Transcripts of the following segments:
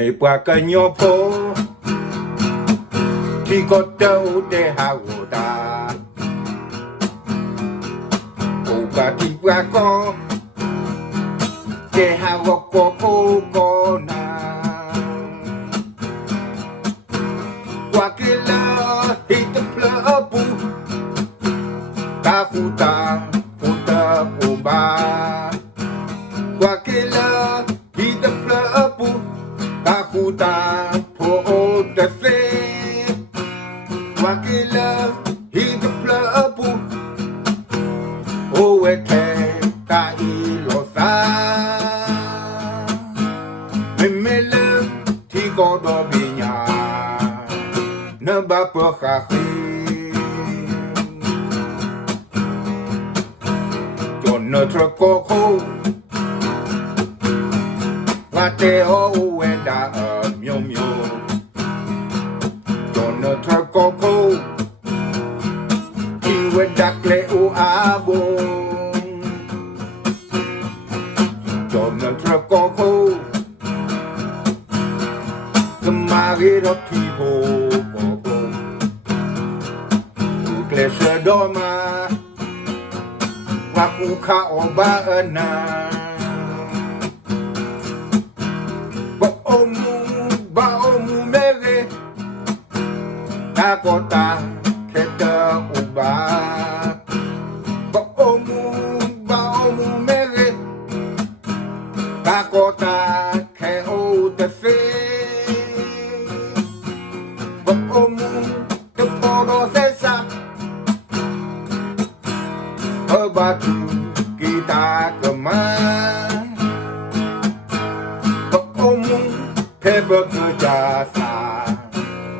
me pakanyo po Tikota ude hawota Ukati wako Te hawako kukona Wakila hita plapu Takuta puta puba Wakila hita plapu Takuta puta se Wakila hita plapu Oweke ta ilosa Memele tigodo binya Neba pekaki Notre coco Latte o wenda mio mio Don notre coco Qui wenda cle o abo Don notre coco The marido tipo coco Cle se doma Aku ka oba na ba omu mere Takota keta oba ba omu mere Takota ke o te se ba omu te poro sesa Batu kita keman Omong tebe kejasa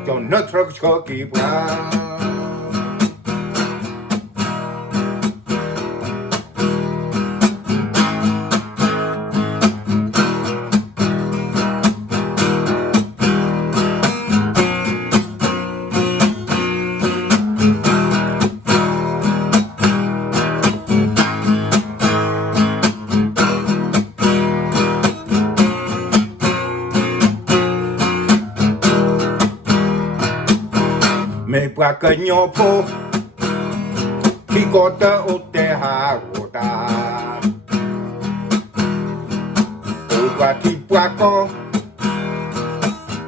Jona truk choki bang Me pakanyo po Tikota ude hawota Upati pako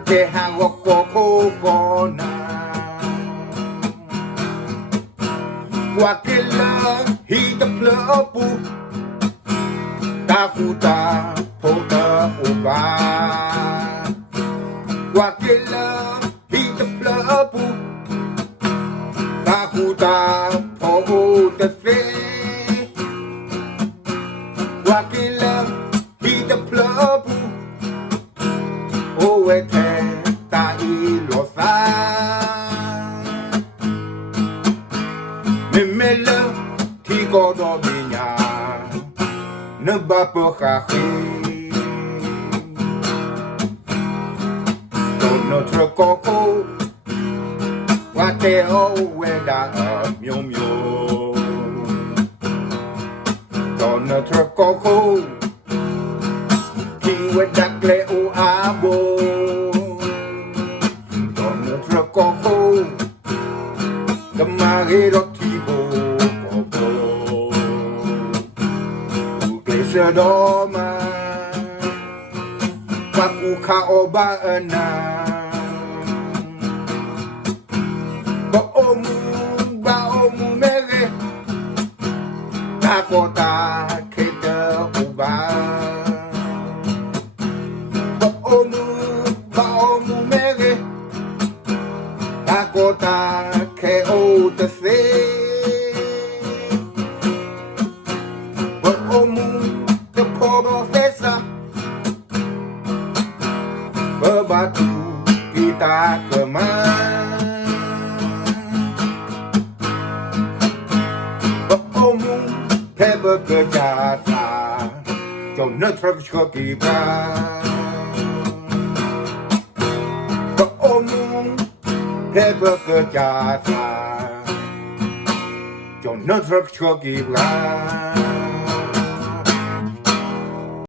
Te hawoko kukona Wakila hita plapu Takuta pota uba Wakila hita plapu Takuta po te fe Wakila hita plapu Oweke ta ilosa Memele tigodo binya Neba pekaki Don notre coco Latte o wenda mio mio Don notre coco Qui wenda cle o abo Don notre coco The marido tipo coco Ugle se doma Waku ka oba na Ba omu mere Takota keta uba Ba omu mere Takota ke o te se Ba omu te poro sesa Bebatu kita keman Tebe kejasa Jona truk choki bang Omong tebe kejasa Jona truk choki bang